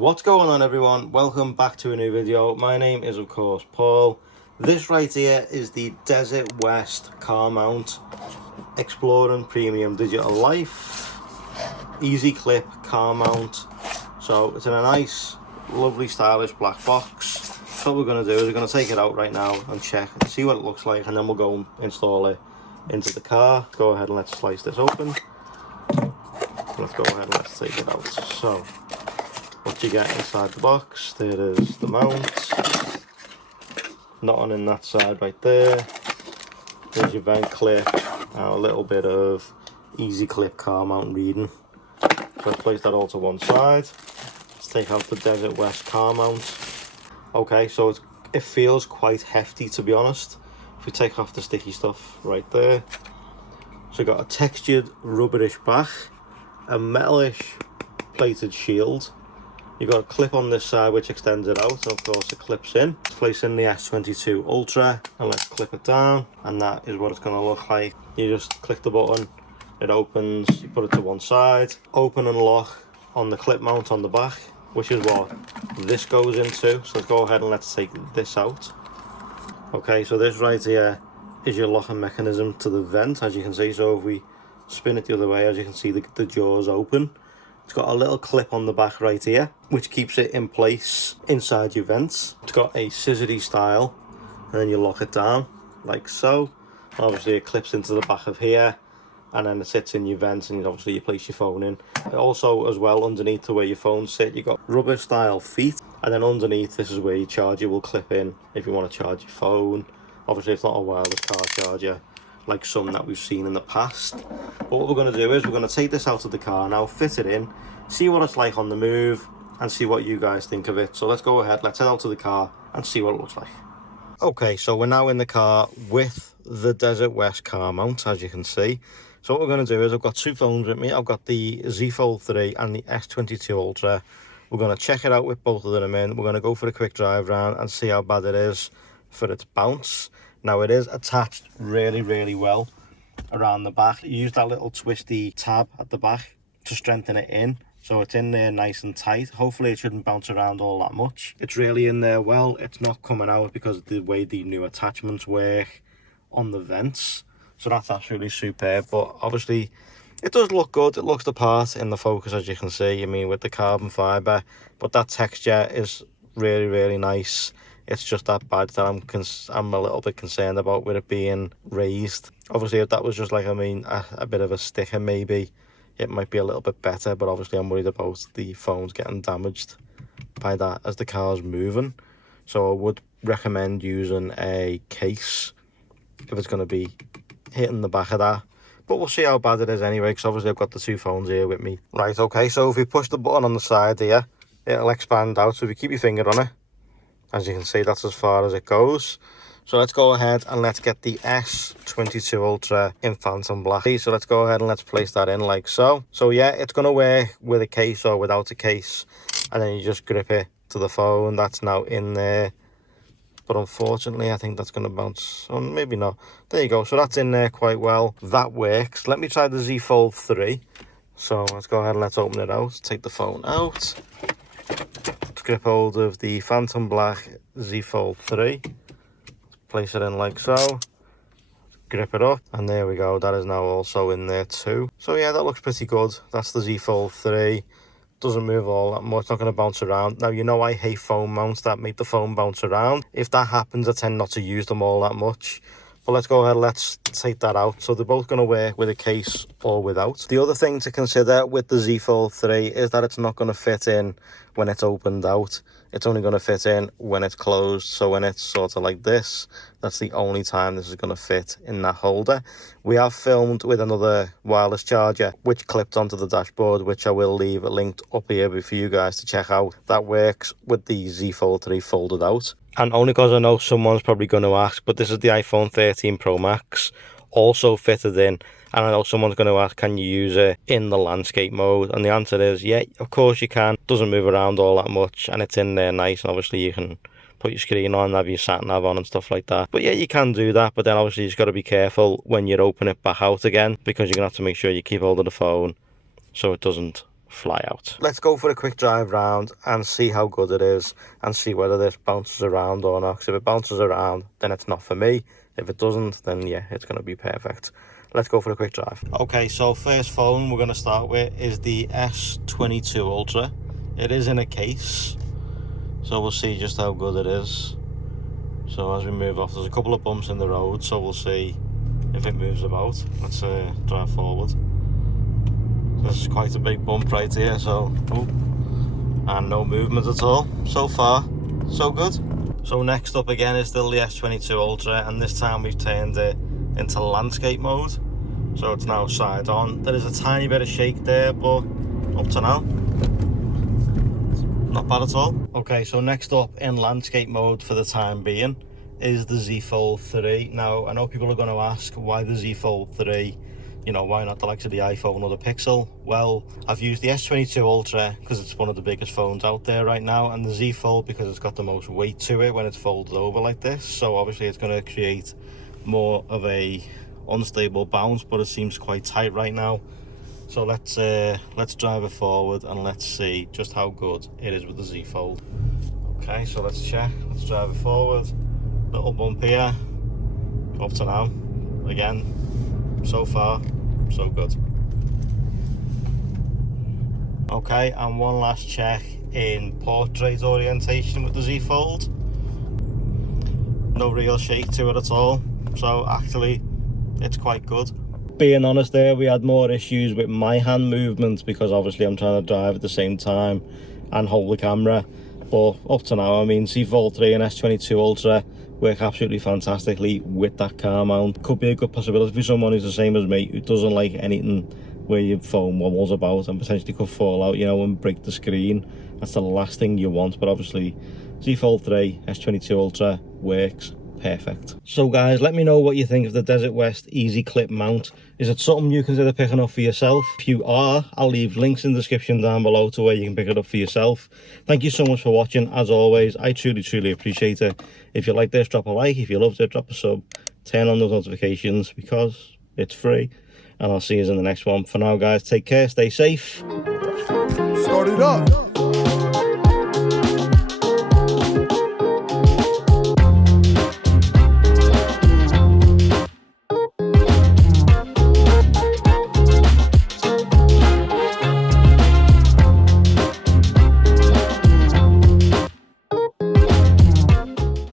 What's going on, everyone? Welcome back to a new video. My name is of course Paul. This right here is the DesertWest car mount Exploring Premium Digital Life easy clip car mount. So it's in a nice lovely stylish black box. So what we're going to do is we're going to take it out right now and check and see what it looks like, and then we'll go and install it into the car. Go ahead and let's slice this open. Let's go ahead and let's take it out. So what you get inside the box, there is the mount, nothing in that side right there. There's your vent clip and a little bit of easy clip car mount reading. So let's place that all to one side. Let's take out the DesertWest car mount. Okay, so it feels quite hefty, to be honest, if we take off the sticky stuff right there. So we've got a textured rubberish back, a metalish plated shield. You've got a clip on this side which extends it out, and of course it clips in. Let's place in the S22 Ultra and let's clip it down, and that is what it's going to look like. You just click the button, it opens, you put it to one side, open and lock on the clip mount on the back, which is what this goes into. So let's go ahead and let's take this out. Okay, so this right here is your locking mechanism to the vent, as you can see. So if we spin it the other way, as you can see, the jaws open. It's got a little clip on the back right here which keeps it in place inside your vents. It's got a scissory style, and then you lock it down like so. Obviously it clips into the back of here, and then it sits in your vents, and obviously you place your phone in. Also as well, underneath to where your phone sit, you got rubber style feet, and then underneath this is where your charger will clip in if you want to charge your phone. Obviously it's not a wireless car charger like some that we've seen in the past. But what we're going to do is we're going to take this out of the car now, fit it in, see what it's like on the move, and see what you guys think of it. So let's go ahead, let's head out to the car and see what it looks like. Okay, so we're now in the car with the DesertWest car mount, as you can see. So what we're going to do is I've got two phones with me. I've got the Z Fold 3 and the S22 Ultra. We're going to check it out with both of them in. We're going to go for a quick drive round and see how bad it is for its bounce. Now it is attached really well around the back. You use that little twisty tab at the back to strengthen it in, so it's in there nice and tight. Hopefully it shouldn't bounce around all that much. It's really in there well. It's not coming out because of the way the new attachments work on the vents. So that's absolutely superb. But obviously it does look good. It looks the part in the focus, as you can see. I mean, with the carbon fibre, but that texture is really nice. It's just that badge that I'm a little bit concerned about with it being raised. Obviously if that was just like, I mean, a bit of a sticker, maybe it might be a little bit better, but obviously I'm worried about the phones getting damaged by that as the car's moving. So I would recommend using a case if it's going to be hitting the back of that. But we'll see how bad it is anyway, because obviously I've got the two phones here with me. Right, okay, so if we push the button on the side here, it'll expand out. So if you keep your finger on it, as you can see, that's as far as it goes. So let's go ahead and let's get the S22 Ultra in Phantom Black. So let's go ahead and let's place that in like so. So yeah, it's going to work with a case or without a case. And then you just grip it to the phone. That's now in there. But unfortunately, I think that's going to bounce. Oh, maybe not. There you go. So that's in there quite well. That works. Let me try the Z Fold 3. So let's go ahead and let's open it out. Take the phone out. Grip hold of the Phantom Black Z Fold 3, place it in like so, grip it up, and there we go. That is now also in there too. So yeah, that looks pretty good. That's the Z Fold 3. Doesn't move all that much, not going to bounce around. Now, you know I hate phone mounts that make the phone bounce around. If that happens, I tend not to use them all that much. But let's go ahead, let's take that out. So they're both going to work with a case or without. The other thing to consider with the Z Fold 3 is that it's not going to fit in when it's opened out. It's only going to fit in when it's closed. So when it's sort of like this, that's the only time this is going to fit in that holder. We have filmed with another wireless charger which clipped onto the dashboard, which I will leave linked up here for you guys to check out. That works with the Z Fold 3 folded out. And only because I know someone's probably going to ask, but this is the iPhone 13 Pro Max also fitted in, and I know someone's going to ask, can you use it in the landscape mode? And the answer is yeah, of course you can. Doesn't move around all that much, and it's in there nice, and obviously you can put your screen on, have your sat nav on and stuff like that. But yeah, you can do that, but then obviously you just got to be careful when you open it back out again, because you're going to have to make sure you keep hold of the phone so it doesn't fly out. Let's go for a quick drive round and see how good it is and see whether this bounces around or not. Because if it bounces around, then it's not for me. If it doesn't, then yeah, it's going to be perfect. Let's go for a quick drive. Okay, so first phone we're going to start with is the S22 Ultra. It is in a case, so we'll see just how good it is. So as we move off, there's a couple of bumps in the road, so we'll see if it moves about. Let's drive forward. This is quite a big bump right here, so and no movement at all. So far, so good. So next up again is still the S22 Ultra, and this time we've turned it into landscape mode. So it's now side on. There is a tiny bit of shake there, but up to now, not bad at all. Okay, so next up in landscape mode for the time being is the Z Fold 3. Now, I know people are going to ask, why the Z Fold 3? You know, why not the likes of the iPhone or the Pixel? Well, I've used the S22 Ultra because it's one of the biggest phones out there right now, and the Z Fold because it's got the most weight to it when it's folded over like this. So obviously it's going to create more of a unstable bounce, but it seems quite tight right now. So let's drive it forward and let's see just how good it is with the Z Fold. Okay, so let's check. Let's drive it forward. Little bump here. Up to now. Again, so far, so good. Okay, and one last check in portrait orientation with the Z Fold. No real shake to it at all. So actually, it's quite good. Being honest there, we had more issues with my hand movement because obviously I'm trying to drive at the same time and hold the camera. But up to now, I mean, Z Fold 3 and S22 Ultra work absolutely fantastically with that car mount. Could be a good possibility for someone who's the same as me, who doesn't like anything where your phone wobbles about and potentially could fall out, you know, and break the screen. That's the last thing you want. But obviously, Z Fold 3, S22 Ultra works perfect. So guys, let me know what you think of the DesertWest Easy Clip mount. Is it something you consider picking up for yourself? If you are, I'll leave links in the description down below to where you can pick it up for yourself. Thank you so much for watching. As always, I truly appreciate it. If you like this, drop a like. If you loved it, drop a sub. Turn on those notifications because it's free. And I'll see you in the next one. For now guys, take care, stay safe. Start it up.